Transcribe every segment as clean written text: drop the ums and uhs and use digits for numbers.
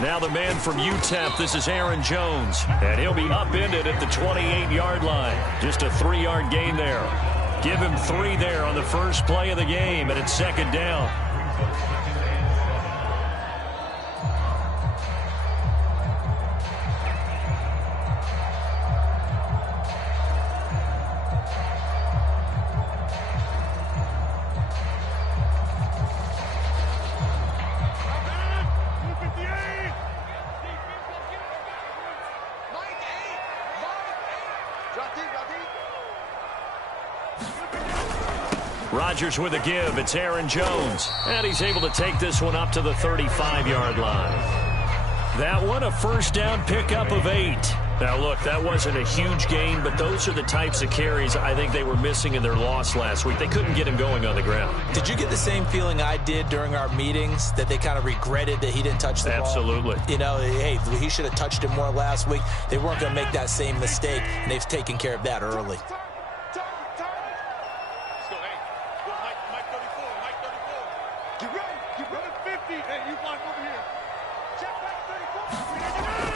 Now the man from UTEP, this is Aaron Jones. And he'll be upended at the 28-yard line. Just a 3-yard gain there. Give him 3 there on the first play of the game, and it's second down. Rodgers with a give. It's Aaron Jones. And he's able to take this one up to the 35-yard line. That one, a first down pickup of 8. Now, look, that wasn't a huge gain, but those are the types of carries I think they were missing in their loss last week. They couldn't get him going on the ground. Did you get the same feeling I did during our meetings, that they kind of regretted that he didn't touch the ball? Absolutely. You know, hey, he should have touched it more last week. They weren't going to make that same mistake, and they've taken care of that early.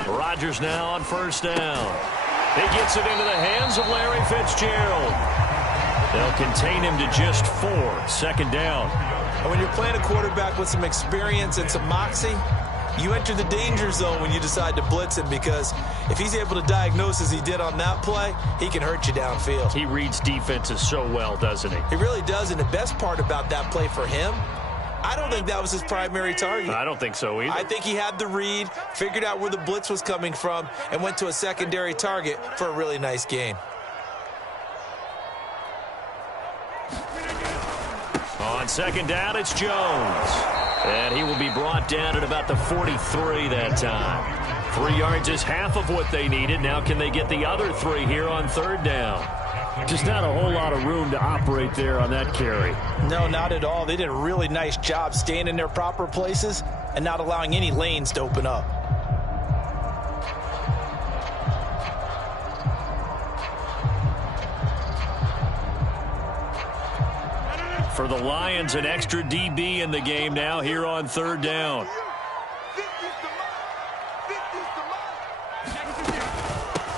Rodgers now on first down. He gets it into the hands of Larry Fitzgerald. They'll contain him to just 4. Second down. And when you're playing a quarterback with some experience and some moxie, you enter the danger zone when you decide to blitz him, because if he's able to diagnose as he did on that play, he can hurt you downfield. He reads defenses so well, doesn't he? He really does, and the best part about that play for him, I don't think that was his primary target. I don't think so either. I think he had the read, figured out where the blitz was coming from, and went to a secondary target for a really nice gain. On second down, it's Jones. And he will be brought down at about the 43 that time. 3 yards is half of what they needed. Now can they get the other 3 here on third down? Just not a whole lot of room to operate there on that carry. No, not at all. They did a really nice job staying in their proper places and not allowing any lanes to open up. For the Lions, an extra DB in the game now here on third down.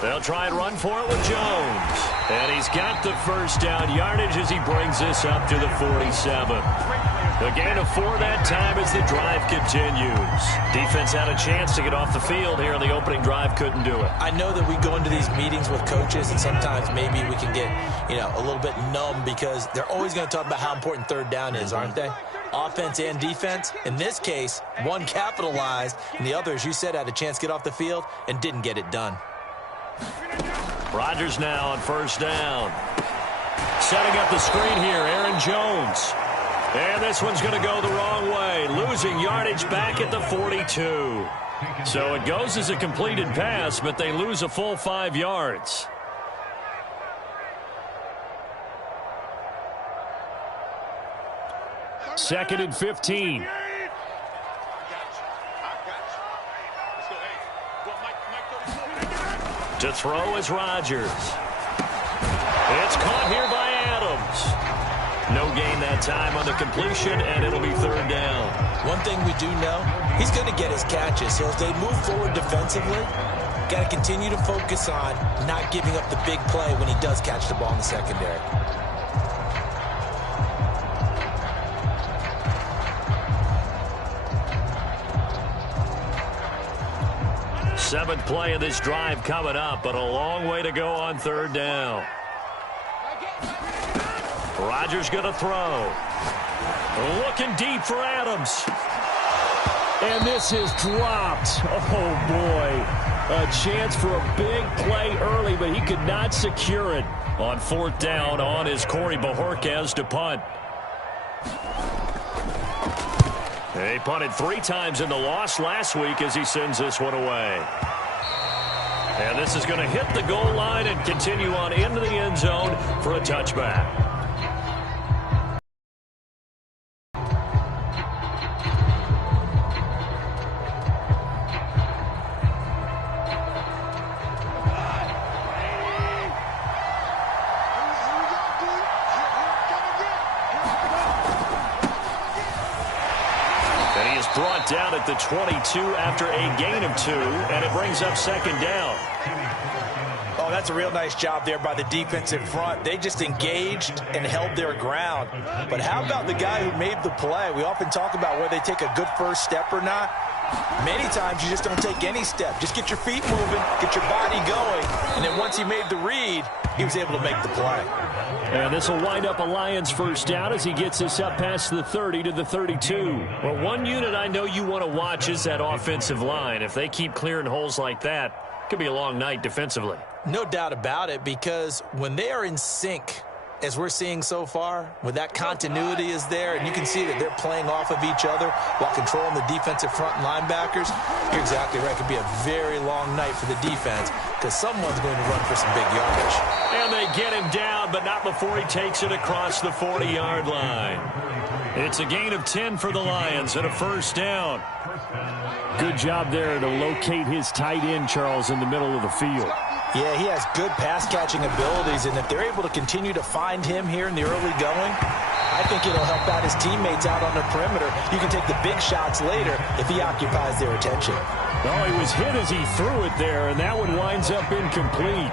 They'll try and run for it with Jones. And he's got the first down yardage as he brings this up to the 47. A gain of 4 that time as the drive continues. Defense had a chance to get off the field here on the opening drive, couldn't do it. I know that we go into these meetings with coaches, and sometimes maybe we can get, a little bit numb, because they're always going to talk about how important third down is, aren't they? Offense and defense. In this case, one capitalized, and the other, as you said, had a chance to get off the field and didn't get it done. Rodgers now on first down. Setting up the screen here, Aaron Jones. And this one's going to go the wrong way. Losing yardage back at the 42. So it goes as a completed pass, but they lose a full 5 yards. Second and 15. To throw is Rodgers. It's caught here by Adams. No gain that time on the completion, and it'll be third down. One thing we do know, he's going to get his catches. So as they move forward defensively, got to continue to focus on not giving up the big play when he does catch the ball in the secondary. Seventh play of this drive coming up, but a long way to go on third down. Rodgers going to throw. Looking deep for Adams. And this is dropped. Oh, boy. A chance for a big play early, but he could not secure it. On fourth down on is Corey Bojorquez to punt. He punted 3 times in the loss last week as he sends this one away. And this is going to hit the goal line and continue on into the end zone for a touchback. brought down at the 22 after a gain of 2, and it brings up second down. Oh, that's a real nice job there by the defensive front. They just engaged and held their ground. But how about the guy who made the play? We often talk about whether they take a good first step or not. Many times you just don't take any step. Just get your feet moving, get your body going, and then once he made the read, he was able to make the play. And this will wind up a Lions first down as he gets this up past the 30 to the 32. Well, one unit I know you want to watch is that offensive line. If they keep clearing holes like that, it could be a long night defensively. No doubt about it, because when they are in sync, as we're seeing so far, when that continuity is there, and you can see that they're playing off of each other while controlling the defensive front linebackers, you're exactly right. It could be a very long night for the defense because someone's going to run for some big yardage. And they get him down, but not before he takes it across the 40-yard line. It's a gain of 10 for the Lions and a first down. Good job there to locate his tight end, Charles, in the middle of the field. Yeah, he has good pass-catching abilities, and if they're able to continue to find him here in the early going, I think it'll help out his teammates out on the perimeter. You can take the big shots later if he occupies their attention. Oh, he was hit as he threw it there, and that one winds up incomplete.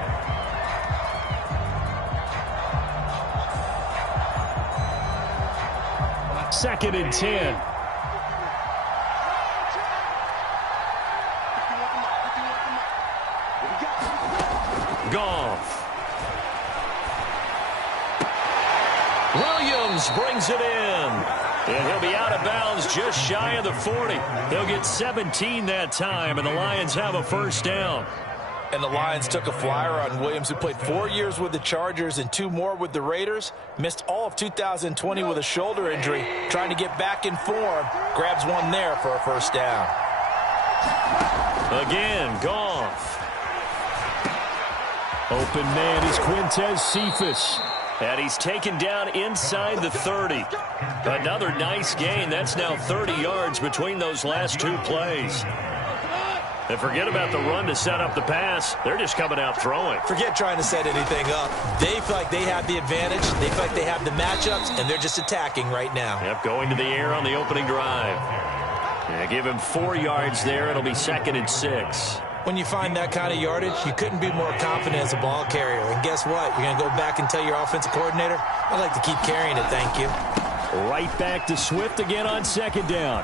Second and 10. Goff. Williams brings it in. And he'll be out of bounds just shy of the 40. He'll get 17 that time, and the Lions have a first down. And the Lions took a flyer on Williams, who played 4 years with the Chargers and 2 more with the Raiders. Missed all of 2020 with a shoulder injury. Trying to get back in form. Grabs one there for a first down. Again, Goff. Open man is Quintez Cephas. And he's taken down inside the 30. Another nice gain. That's now 30 yards between those last 2 plays. And forget about the run to set up the pass. They're just coming out throwing. Forget trying to set anything up. They feel like they have the advantage. They feel like they have the matchups, and they're just attacking right now. Yep, going to the air on the opening drive. Yeah, give him 4 yards there. It'll be second and 6. When you find that kind of yardage, you couldn't be more confident as a ball carrier. And guess what? You're going to go back and tell your offensive coordinator, I'd like to keep carrying it, thank you. Right back to Swift again on second down.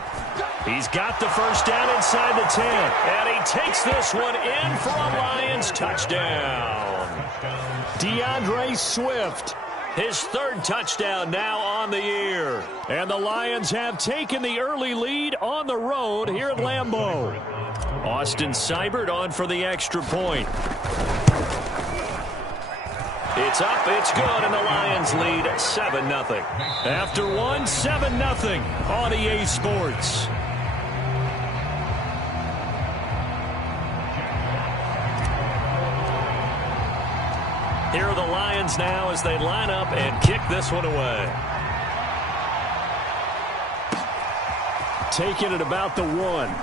He's got the first down inside the 10. And he takes this one in for a Lions touchdown. DeAndre Swift, his 3rd touchdown now on the year. And the Lions have taken the early lead on the road here at Lambeau. Austin Seibert on for the extra point. It's up, it's good, and the Lions lead 7-0. After one, 7-0 on EA Sports. Here are the Lions now as they line up and kick this one away. Taking it about the 1.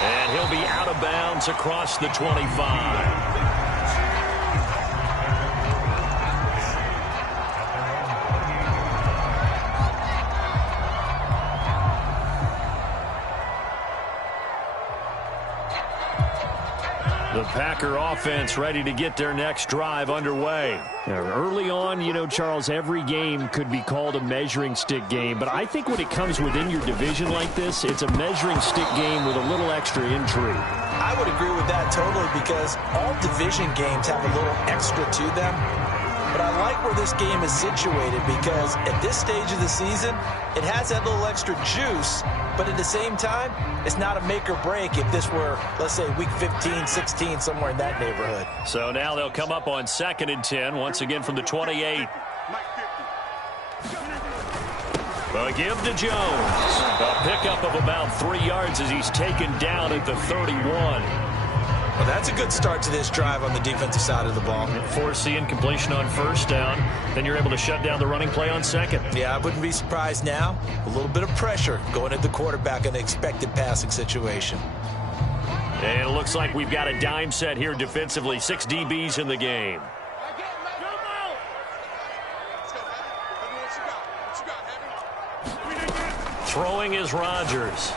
And he'll be out of bounds across the 25. The Packer offense ready to get their next drive underway. Now, early on, you know, Charles, every game could be called a measuring stick game. But I think when it comes within your division like this, it's a measuring stick game with a little extra intrigue. I would agree with that totally, because all division games have a little extra to them. But I like where this game is situated, because at this stage of the season, it has that little extra juice. But at the same time, it's not a make or break if this were, let's say, week 15, 16, somewhere in that neighborhood. So now they'll come up on second and 10, once again from the 28. A give to Jones. A pickup of about 3 yards as he's taken down at the 31. Well, that's a good start to this drive on the defensive side of the ball. Force the incompletion on first down. Then you're able to shut down the running play on second. Yeah, I wouldn't be surprised now. A little bit of pressure going at the quarterback in an expected passing situation. And it looks like we've got a dime set here defensively. 6 DBs in the game. Throwing is Rodgers.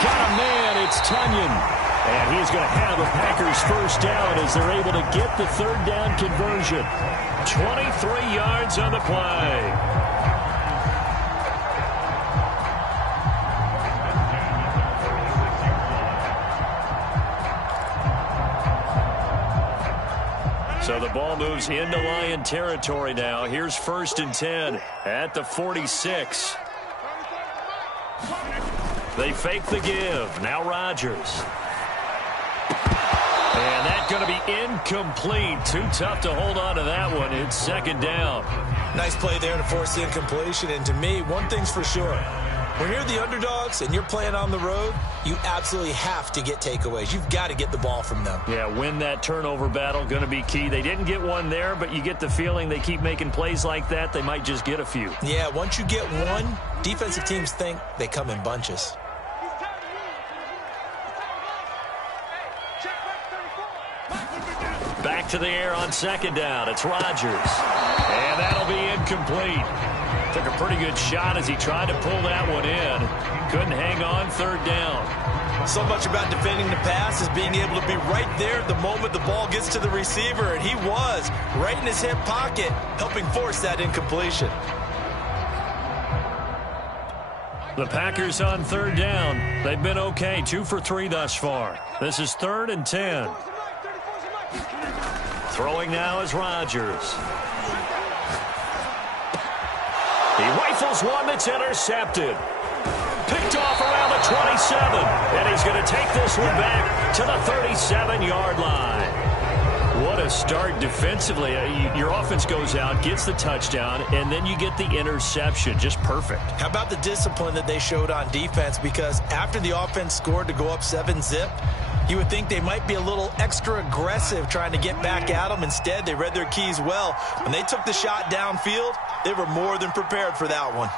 Got a man, it's Tunyon. And he's going to have the Packers first down as they're able to get the third down conversion. 23 yards on the play. So the ball moves into Lion territory now. Here's 1st and 10 at the 46. They fake the give. Now Rodgers. And that's going to be incomplete. Too tough to hold on to that one. It's 2nd down. Nice play there to force the incompletion. And to me, one thing's for sure. When you're the underdogs and you're playing on the road, you absolutely have to get takeaways. You've got to get the ball from them. Yeah, win that turnover battle, going to be key. They didn't get one there, but you get the feeling they keep making plays like that, they might just get a few. Yeah, once you get one, defensive teams think they come in bunches. Back to the air on 2nd down. It's Rodgers. And that'll be incomplete. Took a pretty good shot as he tried to pull that one in. Couldn't hang on. 3rd down. So much about defending the pass is being able to be right there the moment the ball gets to the receiver. And he was right in his hip pocket, helping force that incompletion. The Packers on 3rd down. They've been okay. 2 for 3 thus far. This is 3rd and 10. Throwing now is Rodgers. He rifles one that's intercepted. Picked off around the 27. And he's going to take this one back to the 37-yard line. What a start defensively. Your offense goes out, gets the touchdown, and then you get the interception. Just perfect. How about the discipline that they showed on defense? Because after the offense scored to go up 7-zip, you would think they might be a little extra aggressive trying to get back at them. Instead, they read their keys well. When they took the shot downfield, they were more than prepared for that one.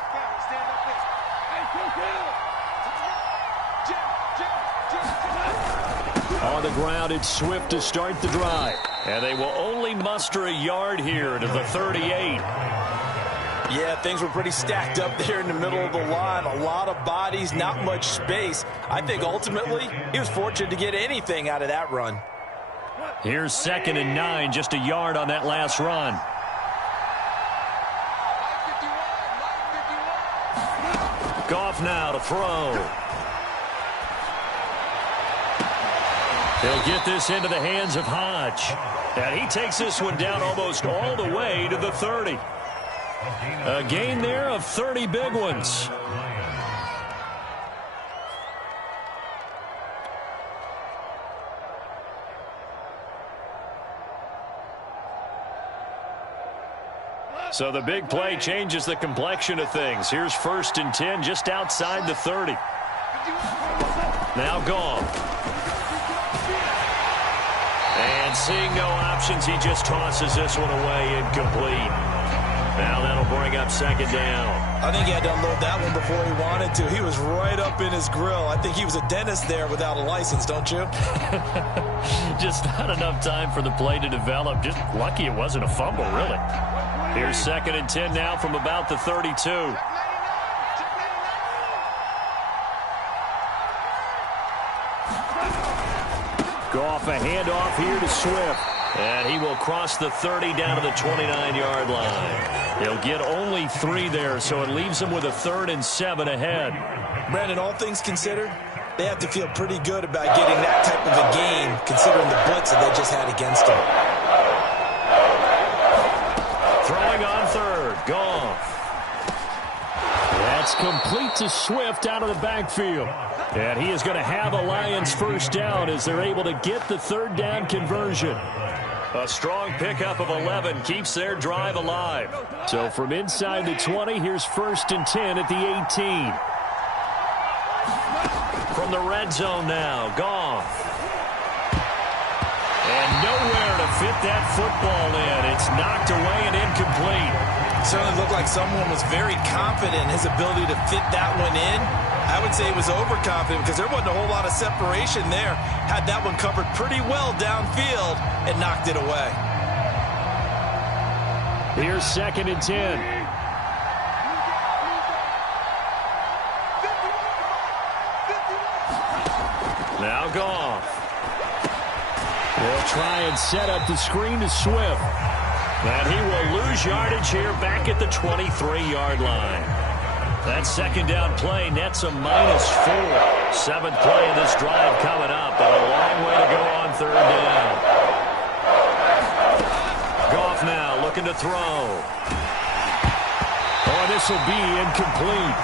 On the ground, it's Swift to start the drive. And they will only muster a yard here to the 38. Yeah, things were pretty stacked up there in the middle of the line. A lot of bodies, not much space. I think ultimately he was fortunate to get anything out of that run. Here's 2nd and 9, just a yard on that last run. Goff now to throw. He'll get this into the hands of Hodge. And he takes this one down almost all the way to the 30. A gain there of 30 big ones. So the big play changes the complexion of things. Here's 1st and 10 just outside the 30. Now Goff. And seeing no options, he just tosses this one away, incomplete. Now that'll bring up 2nd down. I think he had to unload that one before he wanted to. He was right up in his grill. I think he was a dentist there without a license, don't you? Just not enough time for the play to develop. Just lucky it wasn't a fumble, really. Here's 2nd and 10 now from about the 32. Goff, a handoff here to Swift. And he will cross the 30 down to the 29-yard line. He'll get only 3 there, so it leaves him with a 3rd and 7 ahead. Brandon, all things considered, they have to feel pretty good about getting that type of a gain, considering the blitz that they just had against them. Throwing on 3rd, Goff. That's complete to Swift out of the backfield. And he is going to have a Lions first down as they're able to get the 3rd down conversion. A strong pickup of 11 keeps their drive alive. So from inside the 20, here's 1st and 10 at the 18. From the red zone now, Goff. And nowhere to fit that football in. It's knocked away and incomplete. Certainly looked like someone was very confident in his ability to fit that one in. I would say he was overconfident because there wasn't a whole lot of separation there. Had that one covered pretty well downfield and knocked it away. Here's 2nd and 10. Now Goff. They'll try and set up the screen to Swift. And he will lose yardage here back at the 23-yard line. That second down play nets a -4. Seventh play of this drive coming up, but a long way to go on third down. Goff now looking to throw. Oh, this will be incomplete.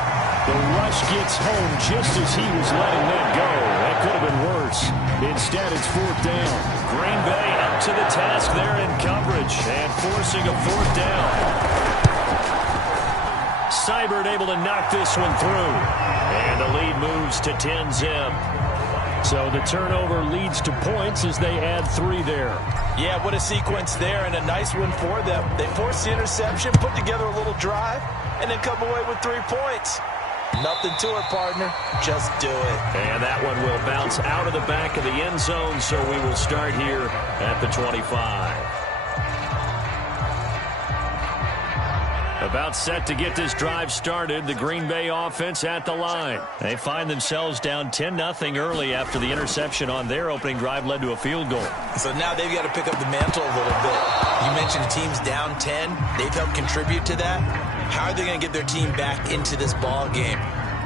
The rush gets home just as he was letting that go. That could have been worse. Instead, it's fourth down. Green Bay up to the task there in coverage and forcing a fourth down. Seibert able to knock this one through. And the lead moves to 10-zip. So the turnover leads to points as they add 3 there. Yeah, what a sequence there, and a nice one for them. They forced the interception, put together a little drive, and then come away with 3 points. Nothing to it, partner. Just do it. And that one will bounce out of the back of the end zone, so we will start here at the 25. About set to get this drive started, the Green Bay offense at the line. They find themselves down 10-0 early after the interception on their opening drive led to a field goal. So now they've got to pick up the mantle a little bit. You mentioned the team's down 10. They've helped contribute to that. How are they going to get their team back into this ball game?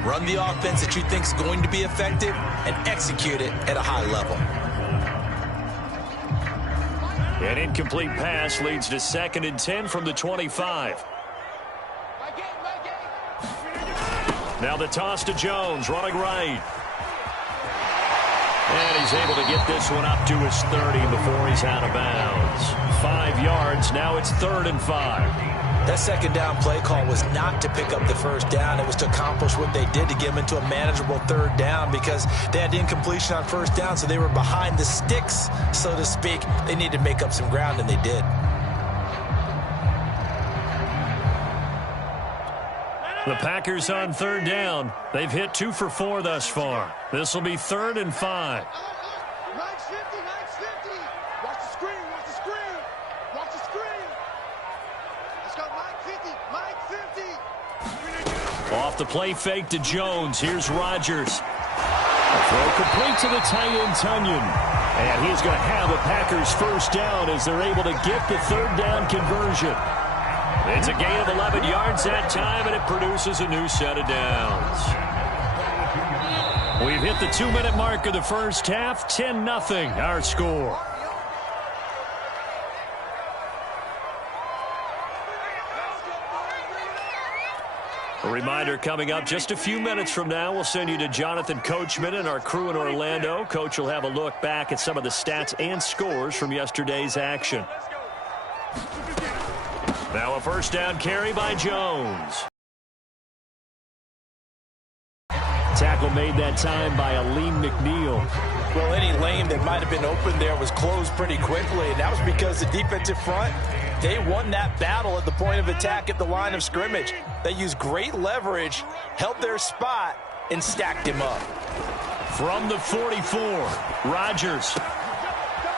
Run the offense that you think is going to be effective and execute it at a high level. An incomplete pass leads to 2nd and 10 from the 25. Now the toss to Jones, running right. And he's able to get this one up to his 30 before he's out of bounds. 5 yards, now it's 3rd and 5. That second down play call was not to pick up the first down. It was to accomplish what they did to get them into a manageable 3rd down because they had incompletion on first down, so they were behind the sticks, so to speak. They needed to make up some ground, and they did. The Packers on 3rd down. They've hit 2 for 4 thus far. This will be 3rd and 5. Off the play fake to Jones. Here's Rodgers. Throw complete to the tight end, Tunyon. And he's going to have a Packers first down as they're able to get the 3rd down conversion. It's a gain of 11 yards that time, and it produces a new set of downs. We've hit the 2-minute mark of the first half. 10-0 our score. A reminder coming up just a few minutes from now, we'll send you to Jonathan Coachman and our crew in Orlando. Coach will have a look back at some of the stats and scores from yesterday's action. Now a first down carry by Jones. Tackle made that time by Aleem McNeil. Well, any lane that might have been open there was closed pretty quickly, and that was because the defensive front, they won that battle at the point of attack at the line of scrimmage. They used great leverage, held their spot, and stacked him up. From the 44, Rodgers.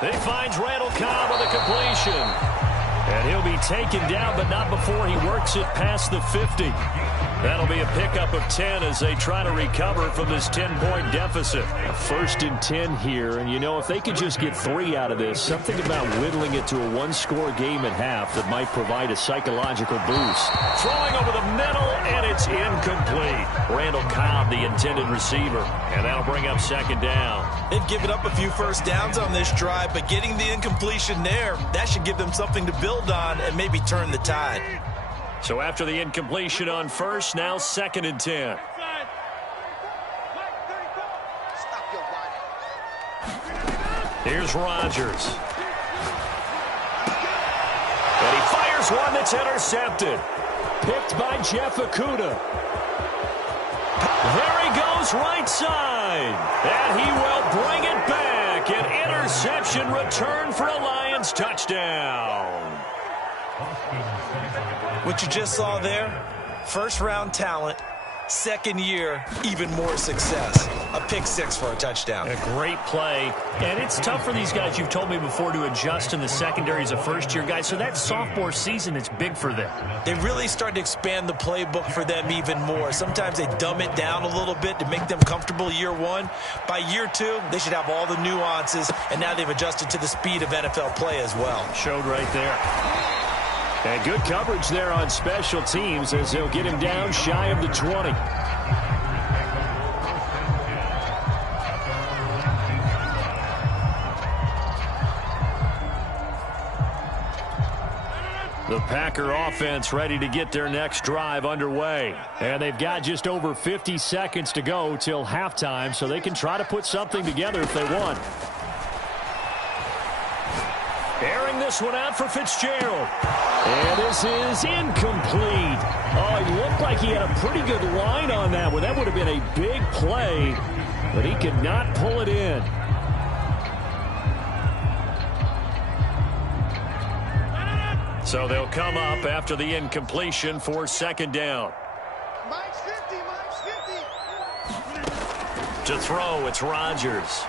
He finds Randall Cobb with a completion. And he'll be taken down, but not before he works it past the 50. That'll be a pickup of 10 as they try to recover from this 10-point deficit. A 1st and 10 here, and you know, if they could just get 3 out of this, something about whittling it to a 1-score game at half that might provide a psychological boost. Throwing over the middle, and it's incomplete. Randall Cobb, the intended receiver, and that'll bring up 2nd down. They've given up a few first downs on this drive, but getting the incompletion there, that should give them something to build on and maybe turn the tide. So after the incompletion on first, now 2nd and 10. Here's Rodgers. And he fires one that's intercepted. Picked by Jeff Okudah. There he goes right side. And he will bring it back. An interception return for a Lions touchdown. What you just saw there, first-round talent, Second year, even more success. A pick six for a touchdown. A great play. And it's tough for these guys, you've told me before, to adjust in the secondary as a first-year guy. So that sophomore season, it's big for them. They really start to expand the playbook for them even more. Sometimes they dumb it down a little bit to make them comfortable year one. By year two, they should have all the nuances, and now they've adjusted to the speed of NFL play as well. Showed right there. And good coverage there on special teams as they'll get him down shy of the 20. The Packer offense ready to get their next drive underway. And they've got just over 50 seconds to go till halftime, so they can try to put something together if they want. Airing this one out for Fitzgerald. And this is incomplete. Oh, he looked like he had a pretty good line on that one. That would have been a big play, but he could not pull it in. So they'll come up after the incompletion for second down. Mike's 50, Mike's 50. To throw, it's Rodgers.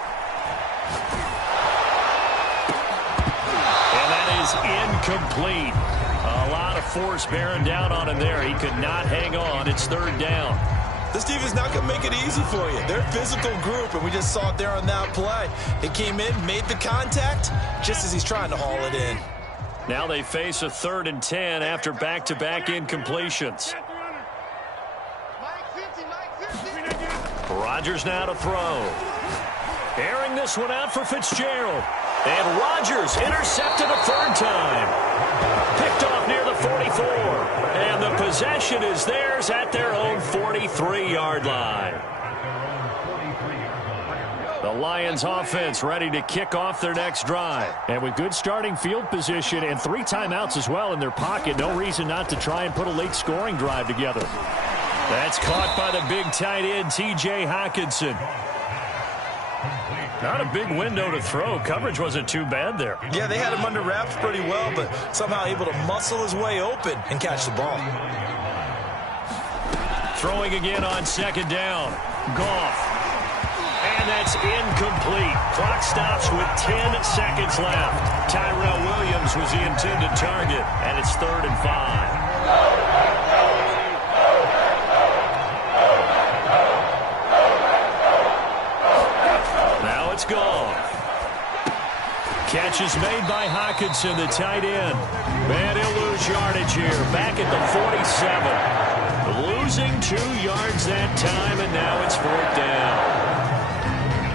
And that is incomplete. A lot of force bearing down on him there. He could not hang on. It's third down. This team is not going to make it easy for you. They're a physical group, and we just saw it there on that play. He came in, made the contact, just as he's trying to haul it in. Now they face a 3rd and 10 after back-to-back incompletions. Rodgers now to throw. Airing this one out for Fitzgerald. And Rodgers intercepted a 3rd time. Picked off near the 44. And the possession is theirs at their own 43-yard line. The Lions offense ready to kick off their next drive. And with good starting field position and 3 timeouts as well in their pocket, no reason not to try and put a late scoring drive together. That's caught by the big tight end, T.J. Hockenson. Not a big window to throw. Coverage wasn't too bad there. Yeah, they had him under wraps pretty well, but somehow able to muscle his way open and catch the ball. Throwing again on second down. Goff. And that's incomplete. Clock stops with 10 seconds left. Tyrell Williams was the intended target, and it's 3rd and 5. Now it's gone. Catch is made by Hockenson, the tight end. And he'll lose yardage here. Back at the 47. Losing 2 yards that time, and now it's 4th down.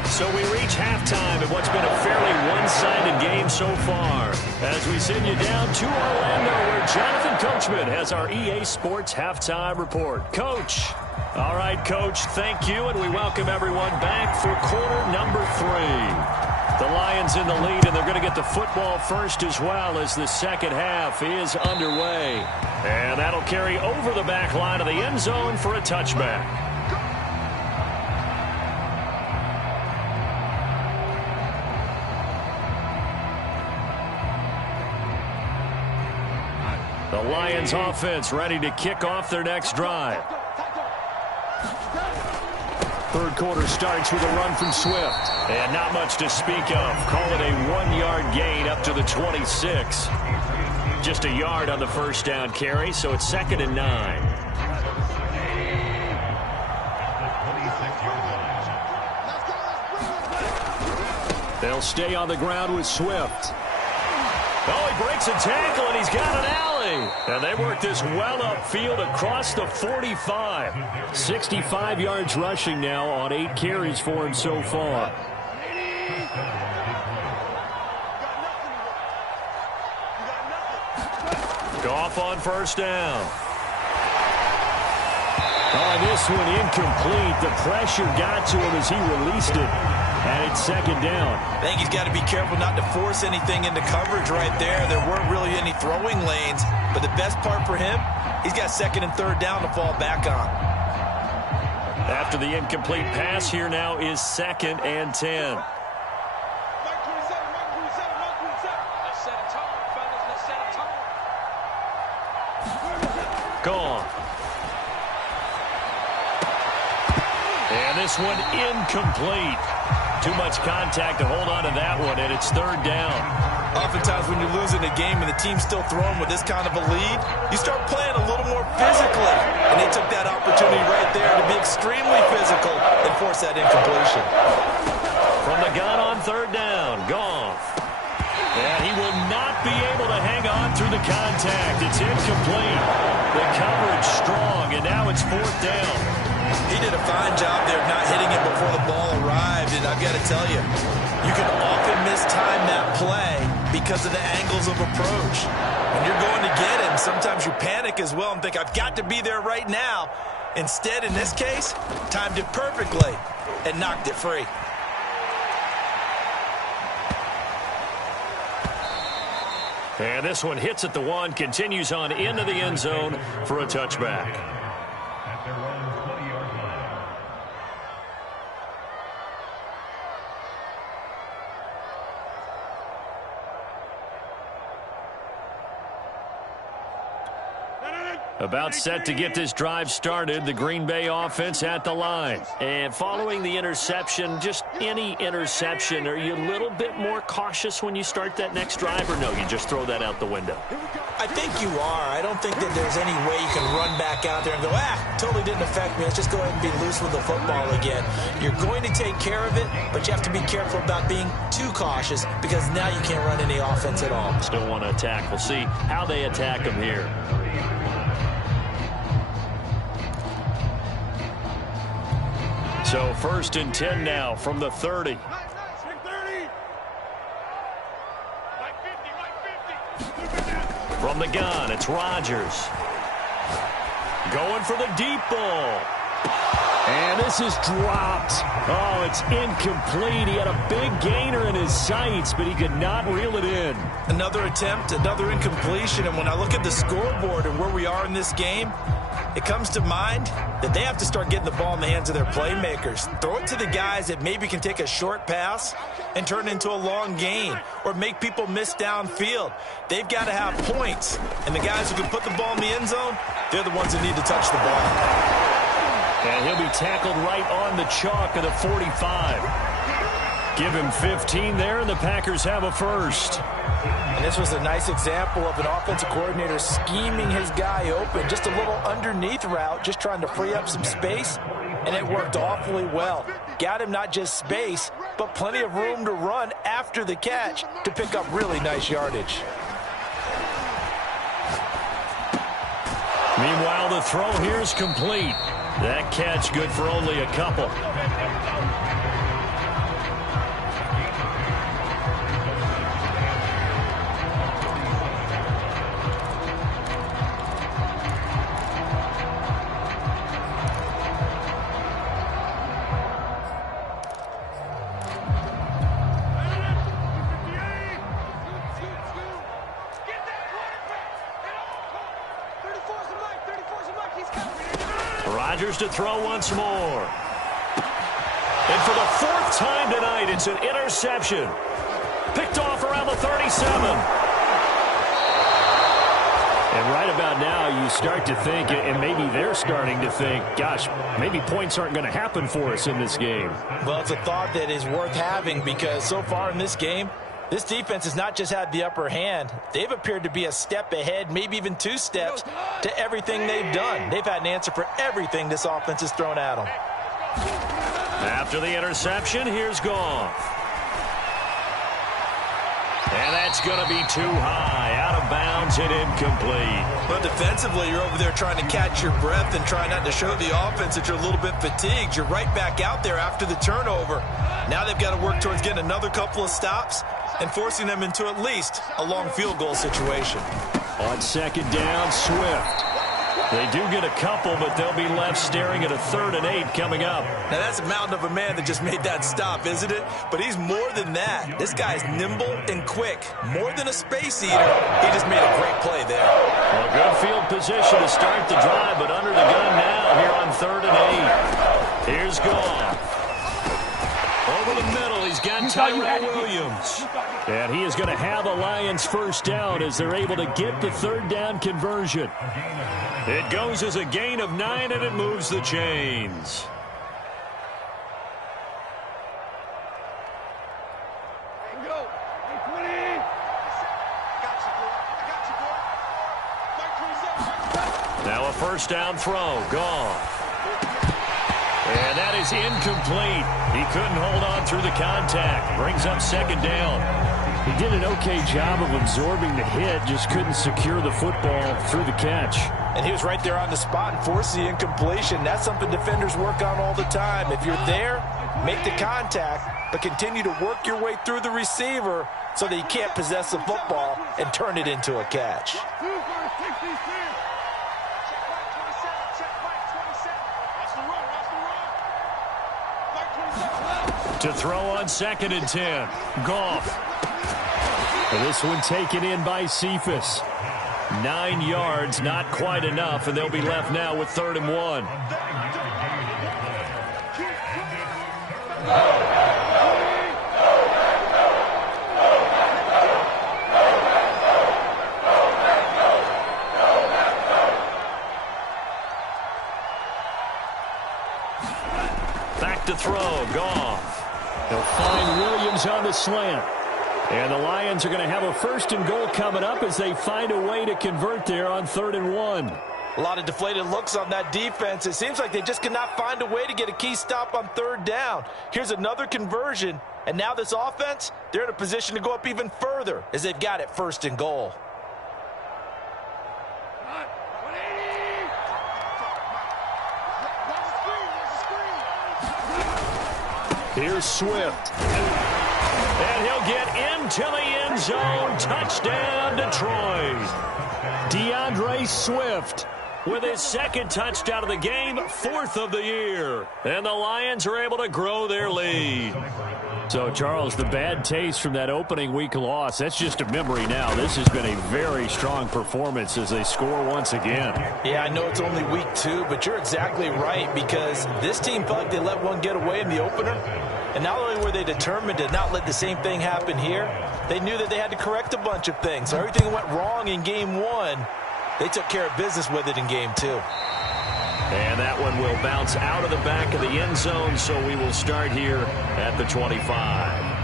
So we reach halftime in what's been a fairly one-sided game so far. As we send you down to Orlando, where Jonathan Coachman has our EA Sports Halftime Report. Coach. All right, Coach, thank you, and we welcome everyone back for quarter number 3. The Lions in the lead, and they're going to get the football first as well as the second half is underway. And that'll carry over the back line of the end zone for a touchback. The Lions offense ready to kick off their next drive. 3rd quarter starts with a run from Swift. And not much to speak of. Call it a 1-yard gain up to the 26. Just a yard on the first down carry, so it's 2nd and 9. They'll stay on the ground with Swift. Oh, he breaks a tackle, and he's got an alley. And they work this well upfield across the 45. 65 yards rushing now on 8 carries for him so far. Goff on first down. Oh, this one incomplete. The pressure got to him as he released it. And it's 2nd down. I think he's got to be careful not to force anything into coverage right there. There weren't really any throwing lanes. But the best part for him, he's got 2nd and 3rd down to fall back on. After the incomplete pass, here now is 2nd and 10. Gone. And this one incomplete. Too much contact to hold on to that one, and it's third down. Oftentimes when you're losing a game and the team's still throwing with this kind of a lead, you start playing a little more physically. And they took that opportunity right there to be extremely physical and force that incompletion. From the gun on third down, Goff. And he will not be able to hang on through the contact. It's incomplete. The coverage strong, and now it's fourth down. He did a fine job there of not hitting it before the ball arrived, and I've got to tell you, you can often mistime that play because of the angles of approach. When you're going to get him, sometimes you panic as well and think, I've got to be there right now. Instead, in this case, timed it perfectly and knocked it free. And this one hits at the one, continues on into the end zone for a touchback. About set to get this drive started, the Green Bay offense at the line. And following the interception, just any interception, are you a little bit more cautious when you start that next drive, or no, you just throw that out the window? I think you are. I don't think that there's any way you can run back out there and go, totally didn't affect me. Let's just go ahead and be loose with the football again. You're going to take care of it, but you have to be careful about being too cautious because now you can't run any offense at all. Still want to attack. We'll see how they attack him here. So first and 10 now from the 30. From the gun, it's Rodgers. Going for the deep ball. And this is dropped. Oh, it's incomplete. He had a big gainer in his sights, but he could not reel it in. Another attempt, another incompletion. And when I look at the scoreboard and where we are in this game, it comes to mind that they have to start getting the ball in the hands of their playmakers. Throw it to the guys that maybe can take a short pass and turn it into a long gain or make people miss downfield. They've got to have points. And the guys who can put the ball in the end zone, they're the ones that need to touch the ball. And he'll be tackled right on the chalk of the 45. Give him 15 there, and the Packers have a first. And this was a nice example of an offensive coordinator scheming his guy open. Just a little underneath route, just trying to free up some space, and it worked awfully well. Got him not just space, but plenty of room to run after the catch to pick up really nice yardage. Meanwhile, the throw here is complete. That catch good for only a couple. Rodgers to throw once more. And for the fourth time tonight, it's an interception. Picked off around the 37. And right about now, you start to think, and maybe they're starting to think, gosh, maybe points aren't going to happen for us in this game. Well, it's a thought that is worth having because so far in this game, this defense has not just had the upper hand. They've appeared to be a step ahead, maybe even 2 steps to everything they've done. They've had an answer for everything this offense has thrown at them. After the interception, here's Goff. And that's going to be too high, out of bounds and incomplete. But defensively, you're over there trying to catch your breath and try not to show the offense that you're a little bit fatigued. You're right back out there after the turnover. Now they've got to work towards getting another couple of stops and forcing them into at least a long field goal situation. On second down, Swift. They do get a couple, but they'll be left staring at a 3rd and 8 coming up. Now, that's a mountain of a man that just made that stop, isn't it? But he's more than that. This guy's nimble and quick. More than a space eater. He just made a great play there. Well, good field position to start the drive, but under the gun now here on 3rd and 8. Here's Goff. Over the middle, he's got Tyrell Williams. And he is going to have a Lions first down as they're able to get the 3rd down conversion. It goes as a gain of 9, and it moves the chains. Now a first down throw. Gone. And that is incomplete. He couldn't hold on through the contact. Brings up second down. He did an okay job of absorbing the hit, just couldn't secure the football through the catch. And he was right there on the spot and forced the incompletion. That's something defenders work on all the time. If you're there, make the contact, but continue to work your way through the receiver so that he can't possess the football and turn it into a catch. To throw on 2nd and 10. Goff. And this one taken in by Cephas. 9 yards, not quite enough, and they'll be left now with 3rd and 1. Back to throw, Goff. They'll find Williams on the slant. And the Lions are going to have a 1st and goal coming up as they find a way to convert there on 3rd and 1. A lot of deflated looks on that defense. It seems like they just cannot find a way to get a key stop on 3rd down. Here's another conversion, and now this offense, they're in a position to go up even further as they've got it 1st and goal. Here's Swift. And he'll get into the end zone. Touchdown, Detroit. DeAndre Swift with his 2nd touchdown of the game, 4th of the year. And the Lions are able to grow their lead. So, Charles, the bad taste from that opening week loss, that's just a memory now. This has been a very strong performance as they score once again. Yeah, I know it's only week 2, but you're exactly right because this team felt like they let one get away in the opener. And not only were they determined to not let the same thing happen here, they knew that they had to correct a bunch of things. So everything that went wrong in game 1, they took care of business with it in game 2. And that one will bounce out of the back of the end zone, so we will start here at the 25.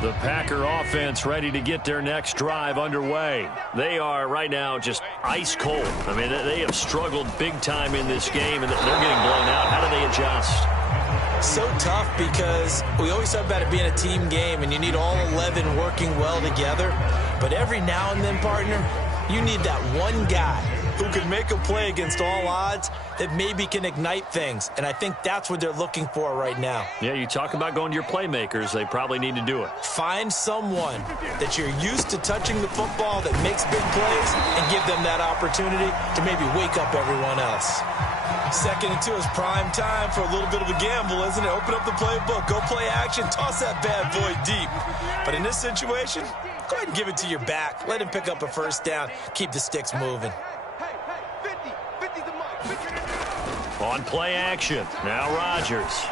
The Packer offense ready to get their next drive underway. They are right now just ice cold. I mean, they have struggled big time in this game, and they're getting blown out. How do they adjust? So tough because we always talk about it being a team game, and you need all 11 working well together. But every now and then, partner, you need that one guy who can make a play against all odds that maybe can ignite things. And I think that's what they're looking for right now. Yeah, you talk about going to your playmakers. They probably need to do it. Find someone that you're used to touching the football that makes big plays and give them that opportunity to maybe wake up everyone else. 2nd and 2 is prime time for a little bit of a gamble, isn't it? Open up the playbook, go play action, toss that bad boy deep. But in this situation, go ahead and give it to your back. Let him pick up a 1st down. Keep the sticks moving. On play action, now Rodgers.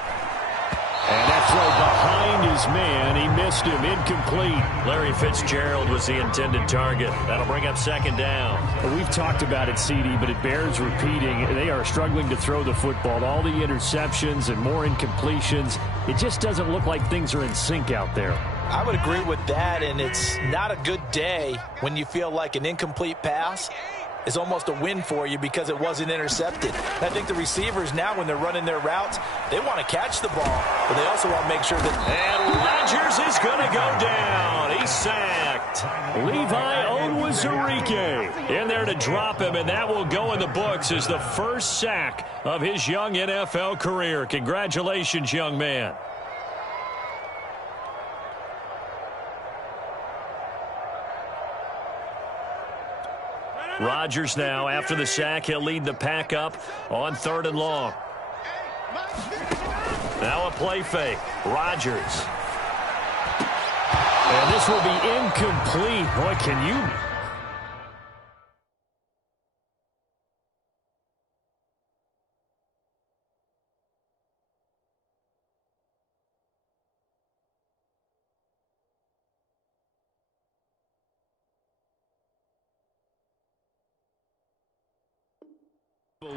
And that throw behind his man, he missed him, incomplete. Larry Fitzgerald was the intended target. That'll bring up 2nd down. Well, we've talked about it, CD, but it bears repeating. They are struggling to throw the football. All the interceptions and more incompletions. It just doesn't look like things are in sync out there. I would agree with that, and it's not a good day when you feel like an incomplete pass is almost a win for you because it wasn't intercepted. And I think the receivers now, when they're running their routes, they want to catch the ball, but they also want to make sure that... And Rodgers is going to go down. He's sacked. Levi Onwuzurike in there to drop him, and that will go in the books as the first sack of his young NFL career. Congratulations, young man. Rodgers now, after the sack, he'll lead the pack up on 3rd and long. Now a play fake. Rodgers. And this will be incomplete. Boy, can you...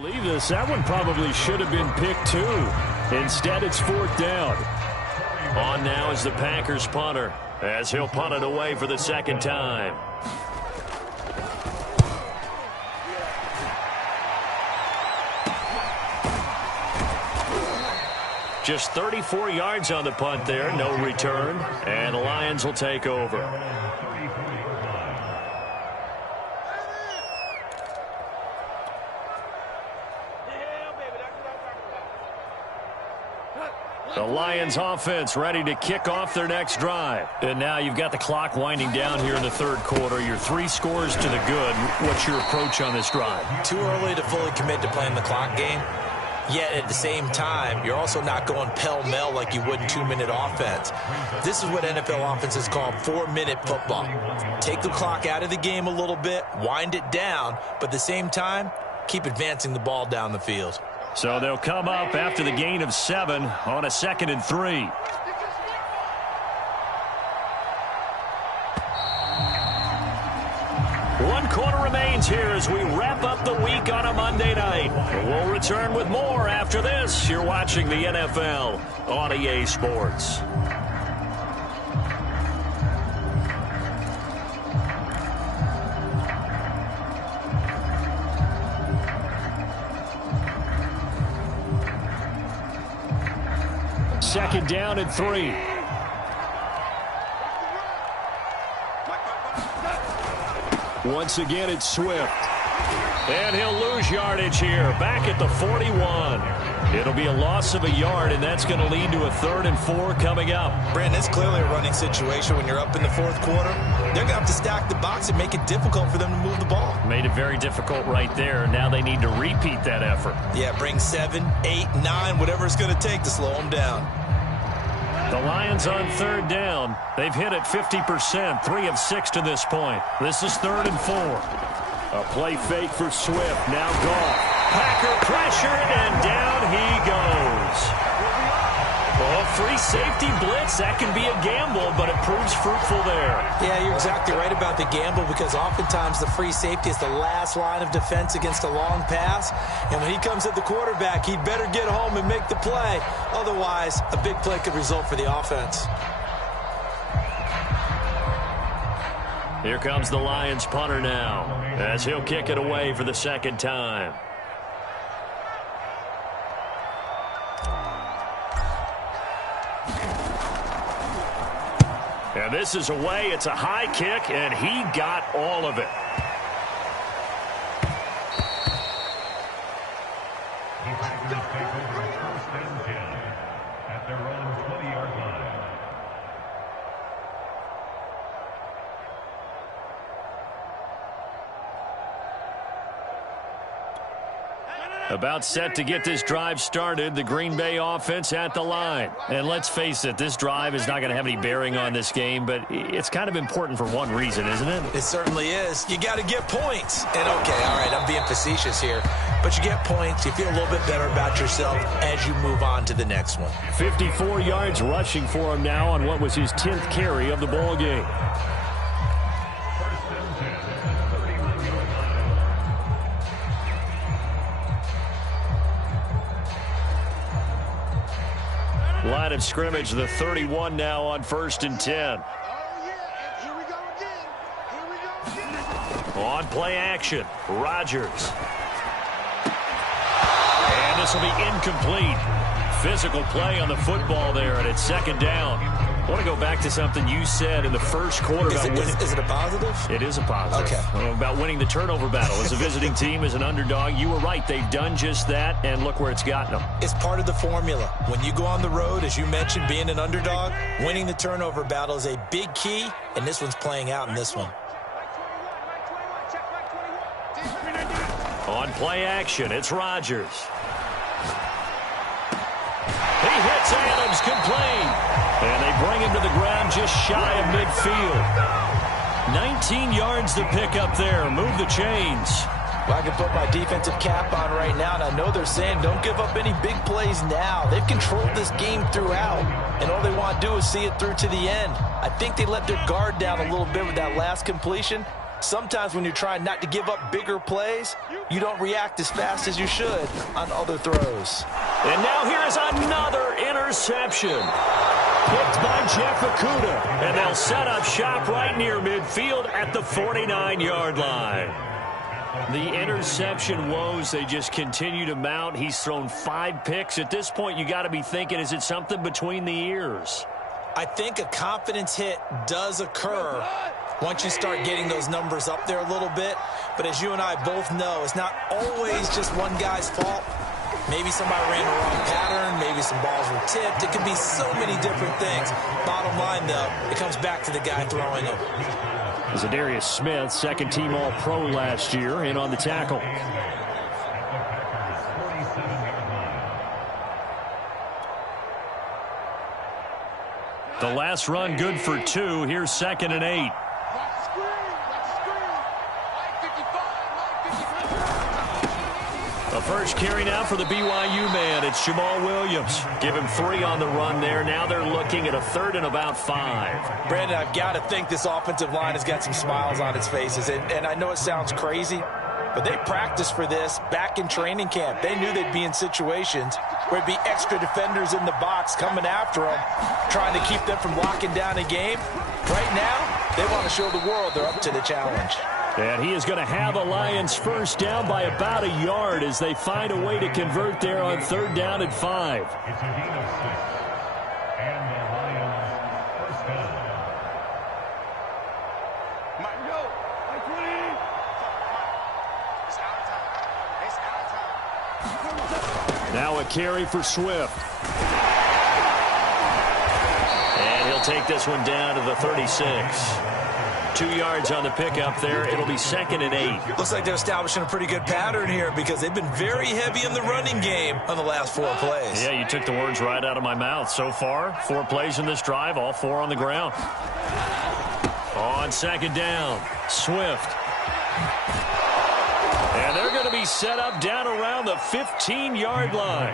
believe this. That one probably should have been picked too. Instead, it's 4th down. On now is the Packers punter, as he'll punt it away for the second time. Just 34 yards on the punt there, no return, and the Lions will take over. The Lions offense ready to kick off their next drive. And now you've got the clock winding down here in the third quarter. You're 3 scores to the good. What's your approach on this drive? Too early to fully commit to playing the clock game. Yet at the same time, you're also not going pell-mell like you would in 2-minute offense. This is what NFL offenses call 4-minute football. Take the clock out of the game a little bit, wind it down, but at the same time, keep advancing the ball down the field. So they'll come up after the gain of 7 on a 2nd and 3. One quarter remains here as we wrap up the week on a Monday night. We'll return with more after this. You're watching the NFL on EA Sports. Second down and 3. Once again, it's Swift. And he'll lose yardage here, back at the 41. It'll be a loss of a yard, and that's going to lead to a 3rd and 4 coming up. Brandon, it's clearly a running situation when you're up in the fourth quarter. They're going to have to stack the box and make it difficult for them to move the ball. Made it very difficult right there. Now they need to repeat that effort. Yeah, bring 7, 8, 9, whatever it's going to take to slow them down. The Lions on 3rd down. They've hit it 50%, 3 of 6 to this point. This is 3rd and 4. A play fake for Swift. Now Goff. Packer pressured, and down he goes. Oh, free safety blitz. That can be a gamble, but it proves fruitful there. Yeah, you're exactly right about the gamble, because oftentimes the free safety is the last line of defense against a long pass. And when he comes at the quarterback, he'd better get home and make the play. Otherwise, a big play could result for the offense. Here comes the Lions punter now, as he'll kick it away for the second time. And this is away. It's a high kick, and he got all of it. At their own 20-yard line. About set to get this drive started, the Green Bay offense at the line. And let's face it, this drive is not going to have any bearing on this game, but it's kind of important for one reason, isn't it? It certainly is. You got to get points. And okay, all right, I'm being facetious here, but you get points, you feel a little bit better about yourself as you move on to the next one. 54 yards rushing for him now on what was his 10th carry of the ball game. Line of scrimmage, the 31 now on 1st and 10. Oh, yeah. Here we go again. Here we go again. On play action, Rodgers. And this will be incomplete. Physical play on the football there, and it's 2nd down. I want to go back to something you said in the first quarter about winning. Is it a positive? It is a positive. Okay. About winning the turnover battle. As a visiting team, as an underdog, you were right. They've done just that, and look where it's gotten them. It's part of the formula. When you go on the road, as you mentioned, being an underdog, winning the turnover battle is a big key, and this one's playing out in this one. On play action, it's Rodgers. He hits Adams, complete. And they bring him to the ground just shy of midfield. 19 yards to pick up there. Move the chains. Well, I can put my defensive cap on right now, and I know they're saying don't give up any big plays now. They've controlled this game throughout, and all they want to do is see it through to the end. I think they let their guard down a little bit with that last completion. Sometimes when you're trying not to give up bigger plays, you don't react as fast as you should on other throws. And now here is another interception. Picked by Jeff Okudah. And they'll set up shop right near midfield at the 49-yard line. The interception woes, they just continue to mount. He's thrown 5 picks. At this point, you got to be thinking, is it something between the ears? I think a confidence hit does occur once you start getting those numbers up there a little bit. But as you and I both know, it's not always just one guy's fault. Maybe somebody ran the wrong pattern. Maybe some balls were tipped. It could be so many different things. Bottom line, though, it comes back to the guy throwing it. Zadarius Smith, second-team All-Pro last year, in on the tackle. The last run good for 2. Here's 2nd and 8. The first carry now for the BYU man. It's Jamal Williams. Give him 3 on the run there. Now they're looking at a 3rd and about 5. Brandon, I've got to think this offensive line has got some smiles on its faces. And I know it sounds crazy, but they practiced for this back in training camp. They knew they'd be in situations where it'd be extra defenders in the box coming after them, trying to keep them from locking down a game. Right now, they want to show the world they're up to the challenge. And he is going to have a Lions first down by about a yard as they find a way to convert there on 3rd down and 5. It's a gain of 6. And the Lions first down. Now a carry for Swift. And he'll take this one down to the 36. 2 yards on the pickup there. It'll be 2nd and 8. Looks like they're establishing a pretty good pattern here because they've been very heavy in the running game on the last 4 plays. Yeah, you took the words right out of my mouth. So far, 4 plays in this drive, all 4 on the ground. On 2nd down, Swift. And they're going to be set up down around the 15-yard line.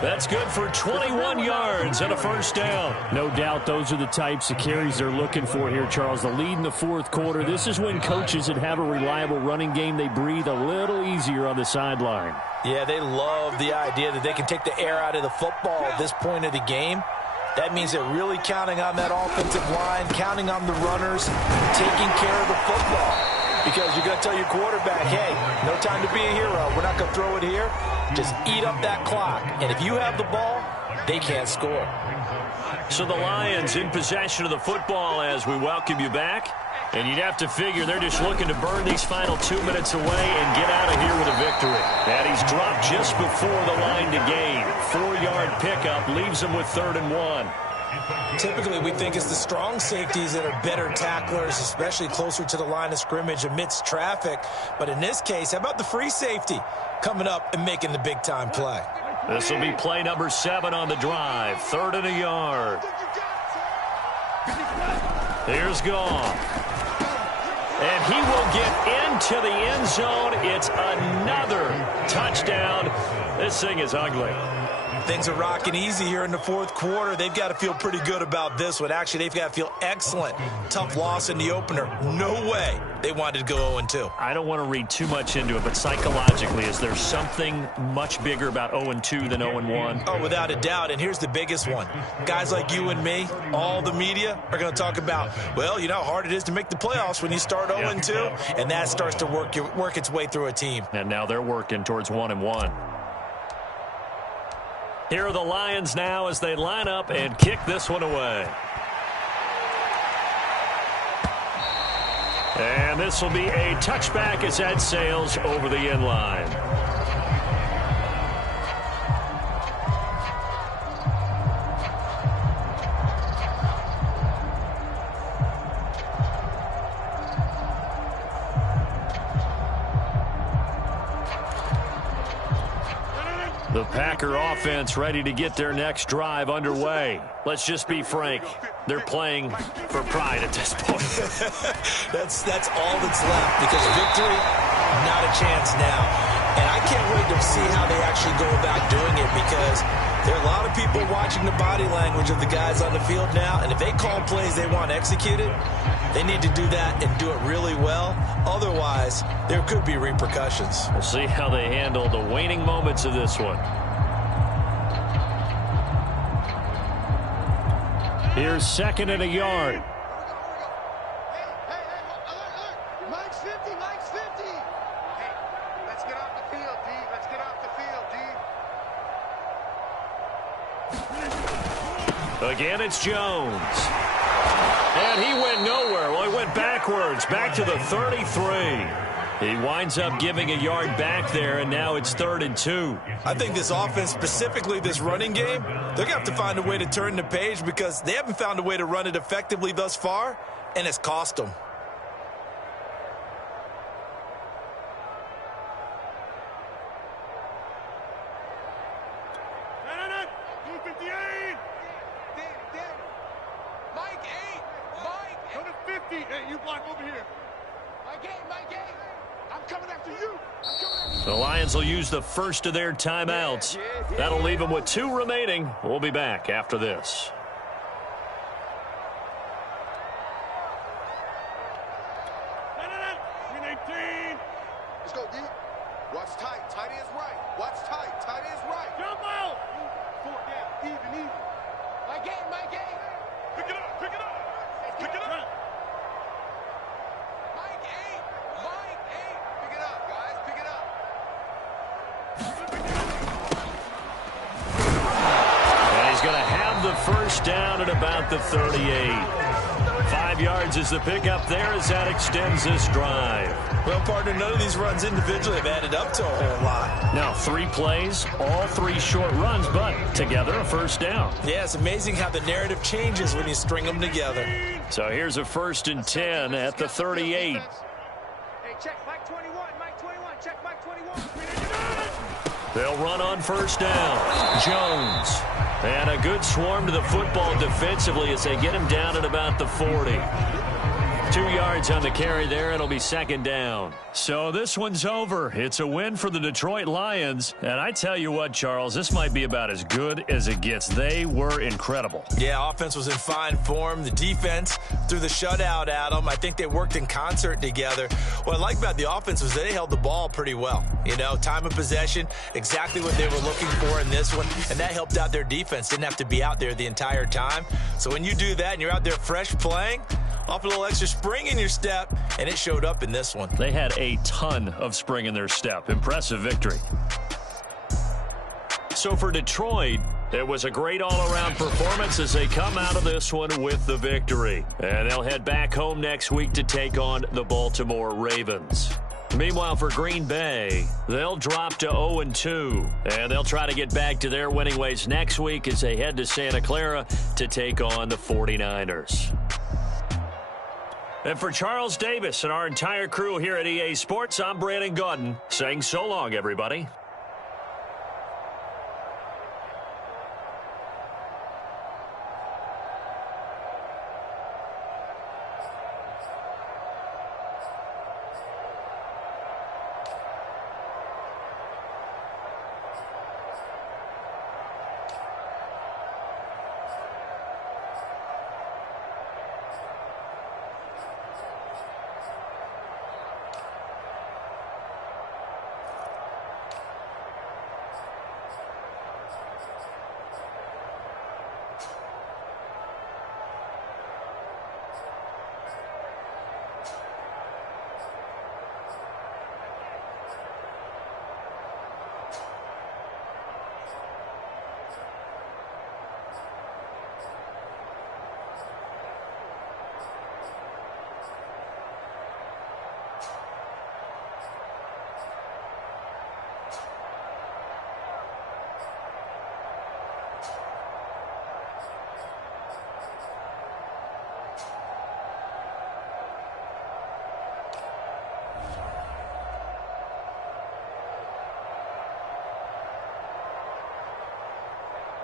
That's good for 21 yards and a first down. No doubt those are the types of carries they're looking for here, Charles. The lead in the 4th quarter. This is when coaches that have a reliable running game, they breathe a little easier on the sideline. Yeah, they love the idea that they can take the air out of the football at this point of the game. That means they're really counting on that offensive line, counting on the runners, taking care of the football. Because you're going to tell your quarterback, hey, no time to be a hero. We're not going to throw it here. Just eat up that clock. And if you have the ball, they can't score. So the Lions in possession of the football as we welcome you back. And you'd have to figure they're just looking to burn these final 2 minutes away and get out of here with a victory. And he's dropped just before the line to gain. 4-yard pickup leaves him with 3rd and 1. Typically, we think it's the strong safeties that are better tacklers, especially closer to the line of scrimmage amidst traffic. But in this case, how about the free safety coming up and making the big-time play? This will be play number 7 on the drive. 3rd and a yard. Here's Goff. And he will get into the end zone. It's another touchdown. This thing is ugly. Things are rocking easy here in the 4th quarter. They've got to feel pretty good about this one. Actually, they've got to feel excellent. Tough loss in the opener. No way they wanted to go 0-2. I don't want to read too much into it, but psychologically, is there something much bigger about 0-2 than 0-1? Oh, without a doubt. And here's the biggest one. Guys like you and me, all the media, are going to talk about, well, you know how hard it is to make the playoffs when you start 0-2. And that starts to work its way through a team. And now they're working towards 1-1. Here are the Lions now as they line up and kick this one away. And this will be a touchback as that sails over the end line. The Packer offense ready to get their next drive underway. Let's just be frank. They're playing for pride at this point. That's all that's left because victory, not a chance now. And I can't wait to see how they actually go about doing it because there are a lot of people watching the body language of the guys on the field now. And if they call plays they want executed, they need to do that and do it really well. Otherwise, there could be repercussions. We'll see how they handle the waning moments of this one. Here's second and a yard. Hey, alert. Mike's 50, Mike's 50. Hey, let's get off the field, D. Let's get off the field, D. Again, it's Jones. And he went nowhere. Well, he went backwards, back to the 33. He winds up giving a yard back there, and now it's 3rd and 2. I think this offense, specifically this running game, they're going to have to find a way to turn the page because they haven't found a way to run it effectively thus far, and it's cost them. The Lions will use the first of their timeouts. That'll leave them with 2 remaining. We'll be back after this. Let's go, D. Watch tight. Tight is right. Watch tight. Tight is right. Jump out. 4 down. Even. My game. Pick it up. Pick it up. Mike 8. Pick it up, guys. Pick it up. And he's going to have the first down at about the 38. 5 yards is the pickup there as that extends this drive. Well, partner, none of these runs individually have added up to a whole lot. Now 3 plays, all 3 short runs, but together a first down. Yeah, it's amazing how the narrative changes when you string them together. So here's a 1st and 10 at the 38. Hey, check Mike 21. Check Mike 21. They'll run on first down. Jones. And a good swarm to the football defensively as they get him down at about the 40. 2 yards on the carry there. It'll be 2nd down. So this one's over. It's a win for the Detroit Lions. And I tell you what, Charles, this might be about as good as it gets. They were incredible. Yeah, offense was in fine form. The defense threw the shutout at them. I think they worked in concert together. What I like about the offense was they held the ball pretty well. You know, time of possession, exactly what they were looking for in this one. And that helped out their defense. Didn't have to be out there the entire time. So when you do that and you're out there fresh playing, off a little extra spring in your step, and it showed up in this one. They had a ton of spring in their step. Impressive victory. So for Detroit, it was a great all-around performance as they come out of this one with the victory. And they'll head back home next week to take on the Baltimore Ravens. Meanwhile, for Green Bay, they'll drop to 0-2, and they'll try to get back to their winning ways next week as they head to Santa Clara to take on the 49ers. And for Charles Davis and our entire crew here at EA Sports, I'm Brandon Gaudin saying so long, everybody.